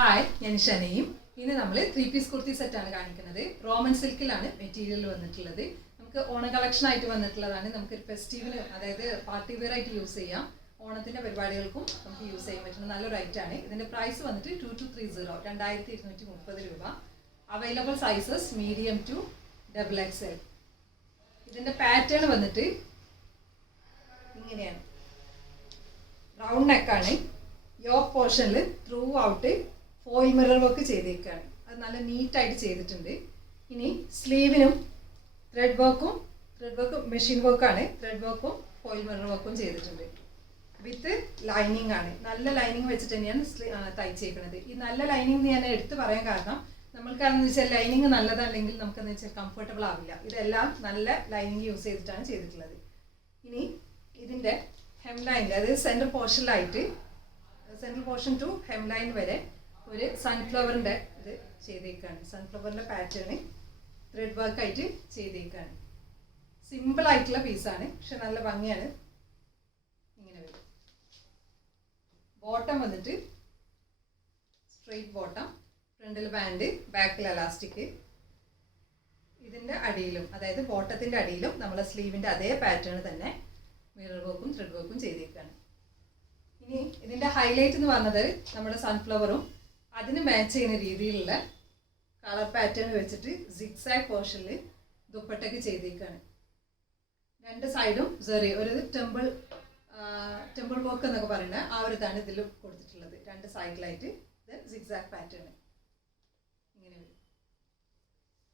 Hi, ഞാൻ ഷനയും. ഇന്ന് നമ്മൾ 3 പീസ് കുർത്തി സെറ്റാണ് കാണിക്കുന്നത്. റോമൻ സിൽക്കിലാണ് മെറ്റീരിയൽ വന്നിട്ടുള്ളത്. നമുക്ക് ഓണ കളക്ഷൻ ആയിട്ട് വന്നിട്ടുള്ളതാണ്. നമുക്ക് ഫെസ്റ്റിവല്, അതായത് പാർട്ടി വെയർ ആയിട്ട് യൂസ് ചെയ്യാം. ഓണത്തിൻ്റെ പരിപാടികൾക്കും നമുക്ക് യൂസ് ചെയ്യാൻ പറ്റുന്ന നല്ലൊരു ഐറ്റമാണ്. ഇതിൻ്റെ പ്രൈസ് വന്നിട്ട് 2230, 2230 രൂപ. Available sizes medium to XXL. ഇതിൻ്റെ പാറ്റേൺ വന്നിട്ട് ഇങ്ങനെയാണ്. റൗണ്ട് നെക്കാണ്. യോക്ക് പോർഷനിൽ throughout foil mirror work ചെയ്തേക്കാണ്. അത് നല്ല നീറ്റായിട്ട് ചെയ്തിട്ടുണ്ട്. ഇനി സ്ലീവിനും ത്രെഡ് വർക്കും മെഷീൻ വർക്കാണ്. ത്രെഡ് വർക്കും ഫോയിൽ മിറർ വർക്കും ചെയ്തിട്ടുണ്ട്. വിത്ത് ലൈനിങ് ആണ്. നല്ല ലൈനിങ് വെച്ചിട്ട് തന്നെയാണ് തയ്ച്ചേക്കുന്നത്. ഈ നല്ല ലൈനിങ് ഞാൻ എടുത്ത് പറയാൻ കാരണം, നമ്മൾക്കാണെന്ന് വെച്ചാൽ ലൈനിങ് നല്ലതല്ലെങ്കിൽ നമുക്കെന്ന് വെച്ചാൽ കംഫർട്ടബിൾ ആവില്ല. ഇതെല്ലാം നല്ല ലൈനിങ് യൂസ് ചെയ്തിട്ടാണ് ചെയ്തിട്ടുള്ളത്. ഇനി ഇതിൻ്റെ ഹെംലൈനിൽ, അതായത് സെൻട്രൽ പോർഷനിലായിട്ട് സെൻട്രൽ പോർഷൻ ടു ഹെംലൈൻ വരെ ഒരു സൺഫ്ലവറിൻ്റെ ഇത് ചെയ്തേക്കാണ്. സൺഫ്ലവറിൻ്റെ പാറ്റേൺ ത്രെഡ് വർക്കായിട്ട് ചെയ്തേക്കാണ്. സിമ്പിളായിട്ടുള്ള പീസാണ്, പക്ഷെ നല്ല ഭംഗിയാണ്. ഇങ്ങനെ വരും. ബോട്ടം വന്നിട്ട് സ്ട്രെയിറ്റ് ബോട്ടം, ഫ്രണ്ടിൽ ബാൻഡ്, ബാക്കിൽ എലാസ്റ്റിക്. ഇതിൻ്റെ അടിയിലും, അതായത് ബോട്ടത്തിൻ്റെ അടിയിലും നമ്മളെ സ്ലീവിൻ്റെ അതേ പാറ്റേൺ തന്നെ മിറർ വർക്കും ത്രെഡ് വർക്കും ചെയ്തേക്കാണ്. ഇനി ഇതിൻ്റെ ഹൈലൈറ്റ് എന്ന് പറഞ്ഞത് നമ്മുടെ സൺഫ്ലവറും അതിന് മാച്ച് ചെയ്യുന്ന രീതിയിലുള്ള കളർ പാറ്റേൺ വെച്ചിട്ട് സിഗ്സാഗ് പോർഷനിൽ ദുപ്പട്ടയ്ക്ക് ചെയ്തേക്കാണ്. രണ്ട് സൈഡും സെറി, ഒരു ടെമ്പിൾ വർക്ക് എന്നൊക്കെ പറയുന്നത് ആ ഒരു ഇതാണ് ഇതിൽ കൊടുത്തിട്ടുള്ളത്. രണ്ട് സൈഡിലായിട്ട് ഇത് സിഗ്സാഗ് പാറ്റേൺ ഇങ്ങനെ വരും.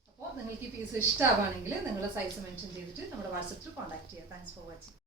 അപ്പോൾ നിങ്ങൾക്ക് ഈ പീസ് ഇഷ്ടമാവുകയാണെങ്കിൽ നിങ്ങളുടെ സൈസ് മെൻഷൻ ചെയ്തിട്ട് നമ്മുടെ വാട്സപ്പിൽ കോൺടാക്ട് ചെയ്യുക. Thanks for watching.